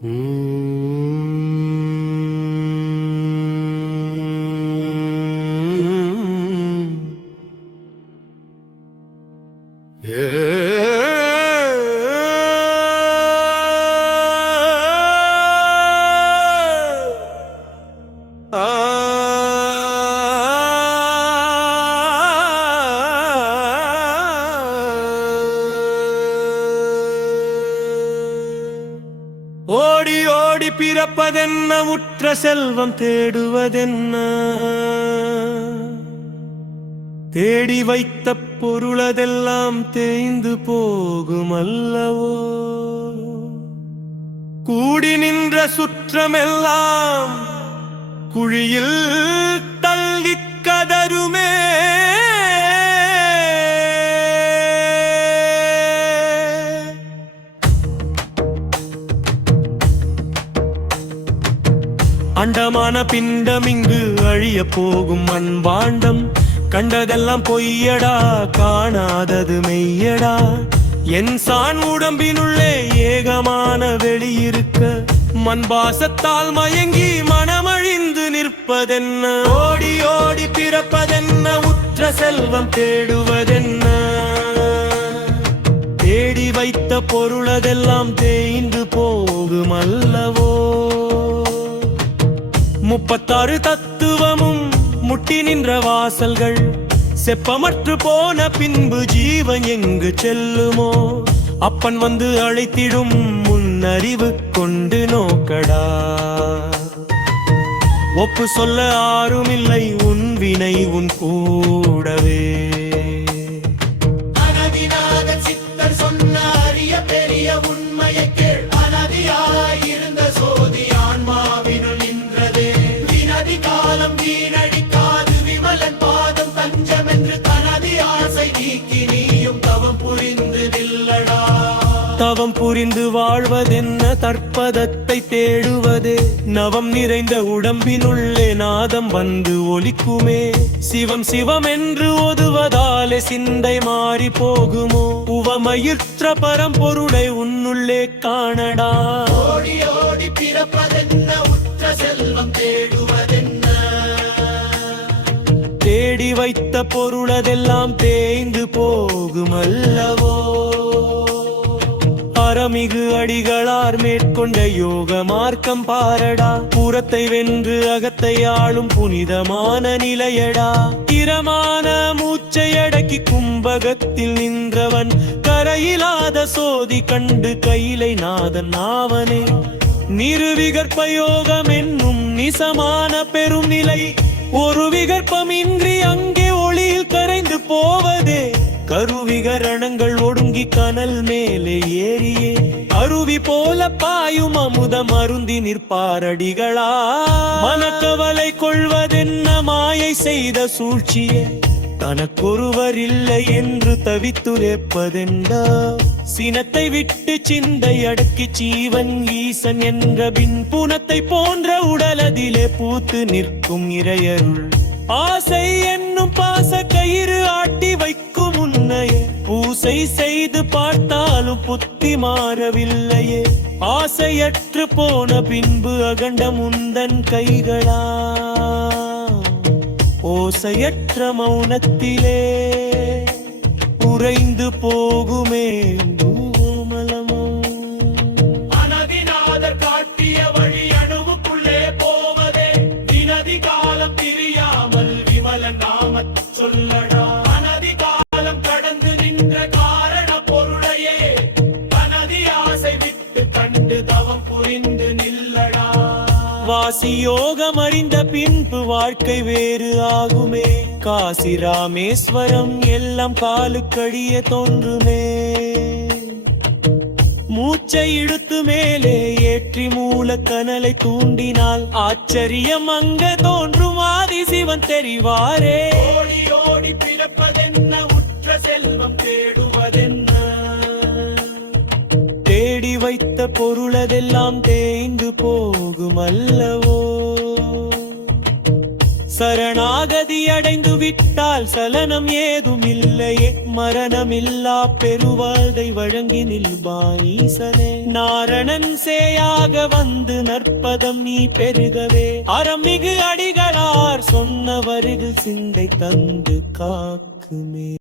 ஓடி ஓடி பிறப்பதென்ன, உற்ற செல்வம் தேடுவதென்ன, தேடி வைத்த பொருளதெல்லாம் தேய்ந்து போகும் அல்லவோ. கூடி நின்ற சுற்றமெல்லாம் குழியில் தள்ளி கதருமே. அண்டமான பிண்டம் இங்கு அழிய போகும் மண்பாண்டம். கண்டதெல்லாம் பொய்யடா, காணாதது மெய்யடா. என் சான் உடம்பினுள்ளே ஏகமான வெளியிருக்க, மண்பாசத்தால் மயங்கி மனமழிந்து நிற்பதென்ன. ஓடி ஓடி பிறப்பதென்ன, உற்ற செல்வம் தேடுவதென்ன, தேடி வைத்த பொருளதெல்லாம் தேய்ந்து போகும் அல்லவோ. 36 தத்துவமும் முட்டி நின்ற வாசல்கள், செப்பமற்று போன பின்பு ஜீவன் எங்கு செல்லுமோ. அப்பன் வந்து அழைத்திடும் முன்னறிவு கொண்டு நோக்கடா. ஒப்பு சொல்ல ஆருமில்லை, உன் வினை உன் கூடவே. சித்தர் சொன்ன அரிய பெரிய உண்மையை கேள். அனதியாயிருந்த சோதி ஆன்மாவினுள் நின்றதே. வினதி காலம் வீணடிக்காது விமலன் பாதம் தஞ்சம் என்று தனது ஆசை நீக்கி நீயும் தவம் புரிந்து நில்லடா. தவம் புரிந்து வாழ்வதென்ன, தற்பதத்தை தேடுவதே. நவம் நிறைந்த உடம்பினுள்ளே நாதம் வந்து ஒலிக்குமே. சிவம் சிவம் என்று ஓதுவதாலே சிந்தை மாறி போகுமோ. உவமயிற்ற பரம்பொருளை உன்னுள்ளே காணடா. ஓடி ஓடி பிறப்பதென்ன, உற்ற செல்வம் தேடுவதென்ன, தேடி வைத்த பொருளதெல்லாம் தேய்ந்து போகும் அல்லவோ. அறமிகு அடிகளார் மேற்கொண்ட யோக மார்க்கம் பாரடா. புறத்தை வென்று அகத்தை ஆளும் புனிதமான நிலையடா. இரமான மூச்சை அடக்கி கும்பகத்தில் நின்றவன், கரையிலாத சோதி கண்டு கையிலை நாதன் ஆவனே. நிருவிகற்பயோகம் என்னும் நிசமான பெரும் நிலை, ஒரு விகற்பமின்றி அங்கே ஒளியில் கரைந்து போவதே. கருவிகரணங்கள் ஒடுங்கி கனல் மேலே ஏறியே, அருவி போல பாயும் அமுதம் அருந்தி நிற்பாரடிகளா. மனக்கவலை கொள்வதென்ன, மாயை செய்த சூழ்ச்சியே. தனக்கொருவர் இல்லை என்று தவித்துரைப்பதெண்டா. சினத்தை விட்டு சிந்தை அடக்கி ஜீவன் ஈசன் என்ற பின் புனத்தை போன்ற உடலதிலே பூத்து நிற்கும் இறையருள். ஆசை என்னும் பாச கயிறு ஆட்டி வைக்கும் உன்னையே. பூசை செய்து பார்த்தாலும் புத்தி மாறவில்லையே. ஆசையற்று போன பின்பு அகண்ட முந்தன் கைகளா. ஓசையற்ற மௌனத்திலே உறைந்து போகுமே தூமலமோ. அனதிநாதர் காட்டிய வழி அணுவுக்குள்ளே போவதே. தினதி காலம் பிரியாமல் விமலன் நாம சொல்லடா. அனதி காலம் கடந்து நின்ற காரண பொருளையே, அனதி ஆசை விட்டு கண்டு தவம் புரிந்து நில்லடா. வாசி யோகம் அறிந்த பின்பு வாழ்க்கை வேறு ஆகுமே. காசி ராமேஸ்வரம் எல்லாம் காலுக்கடிய தோன்றுமே. மூச்சை இழுத்து மேலே ஏற்றி மூல கனலை தூண்டினால் ஆச்சரியம் அங்க தோன்றும். ஆதி சிவன் தெரிவாரே. ஓடி ஓடி பிறப்பதென்ன, உற்ற செல்வம் தேடுவதென்ன, தேடி வைத்த பொருளதெல்லாம் தேய்ந்து போகும் அல்லவோ. சரணாகதி அடைந்து விட்டால் சலனம் ஏதும் இல்லையே மரணமில்லா பெருவாழ்வை வழங்கி நில்பாய் ஈசனே நாரணன் சேயாக வந்து நற்பதம் நீ பெருகவே அறமிகு அடிகளார் சொன்ன வருகில் சிந்தை தந்து காக்குமே.